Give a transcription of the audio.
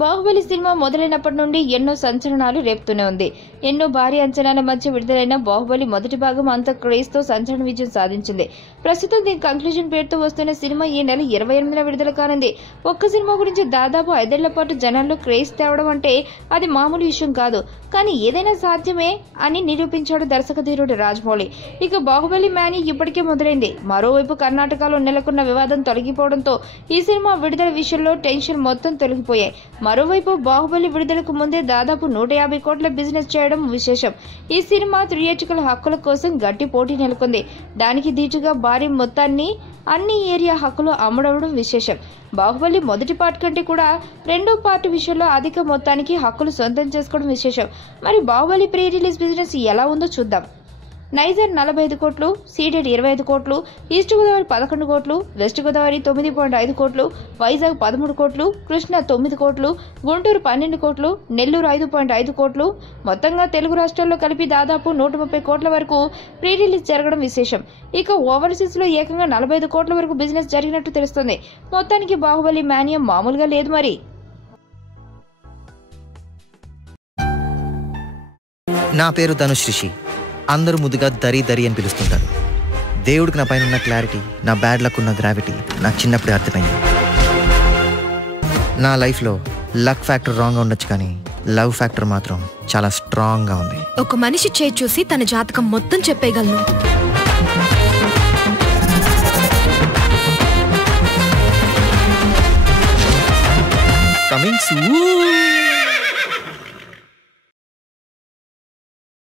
Baahubali cinema మొదలైనప్పటి నుండి ఎన్నో సంచలనాలు రేపుతూనే ఉంది. ఎన్నో భారీ అంచనాల మధ్య విడుదలైన బాహుబలి మొదటి భాగం అంత క్రేజ్ తో సంచలన విజయం సాధించింది. ప్రస్తుతం దీని కంక్లూజన్ పేరుతో వస్తున్న సినిమా ఈ నెల 28న విడుదల కానుంది. ఒక్క సినిమా గురించి దాదాపు 5 ఏళ్ల పాటు జనాల్లో క్రేజ్ తేవడం అంటే అది మామూలు విషయం కాదు. కానీ ఏదైనా సాధ్యమే అని నిరూపించాడు దర్శకధీరుడు రాజమౌళి. ఇక బాహుబలి మ్యానీ ఇప్పటికే మొదలైంది. మరోవైపు కర్ణాటకలో నెలకొన్న వివాదం తొలగిపోవడంతో ఈ సినిమా విడుదల విషయంలో టెన్షన్ మొత్తం తొలగిపోయాయి. మరోవైపు బాహుబలి విడుదలకు ముందే దాదాపు 150 కోట్ల బిజినెస్ చేయడం విశేషం. ఈ సినిమా థియేట్రికల్ హక్కుల కోసం గట్టి పోటీ నెలకొంది. దానికి దీటుగా భారీ మొత్తాన్ని అన్ని ఏరియా హక్కులు అమ్ముడవడం విశేషం. బాహుబలి మొదటి పార్ట్ కంటే కూడా రెండో పార్ట్ విషయంలో అధిక మొత్తానికి హక్కులు సొంతం చేసుకోవడం విశేషం. మరి బాహుబలి ప్రీ రిలీజ్ బిజినెస్ ఎలా ఉందో చూద్దాం. నైజర్ 45 కోట్లు, సీడెడ్ 25 కోట్లు, ఈస్ట్ గోదావరి 11 కోట్లు, వెస్ట్ గోదావరి 9.5 కోట్లు, వైజాగ్ 13 కోట్లు, కృష్ణా 9 కోట్లు, గుంటూరు 12 కోట్లు, నెల్లూరు 5.5 కోట్లు, మొత్తంగా తెలుగు రాష్ట్రాల్లో కలిపి దాదాపు 130 కోట్ల వరకు ప్రీ రిలీజ్ జరగడం విశేషం. ఇక ఓవర్సీస్ లో ఏకంగా 45 కోట్ల వరకు బిజినెస్ జరిగినట్టు తెలుస్తుంది. మొత్తానికి బాహుబలి మానియా మామూలుగా లేదు మరి. నా పేరు ధనుష్ రిషి. అందరూ ముద్దుగా దరి దరి అని పిలుస్తుంటారు. దేవుడికి నా పైన ఉన్న క్లారిటీ, నా బ్యాడ్ లక్ ఉన్న గ్రావిటీ నాకు చిన్నప్పుడే అర్థమైంది. నా లైఫ్లో లక్ ఫ్యాక్టర్ రాంగ్గా ఉండొచ్చు, కానీ లవ్ ఫ్యాక్టర్ మాత్రం చాలా స్ట్రాంగ్గా ఉంది. ఒక మనిషి చేయి చూసి తన జాతకం మొత్తం చెప్పేయగలను. Coming soon.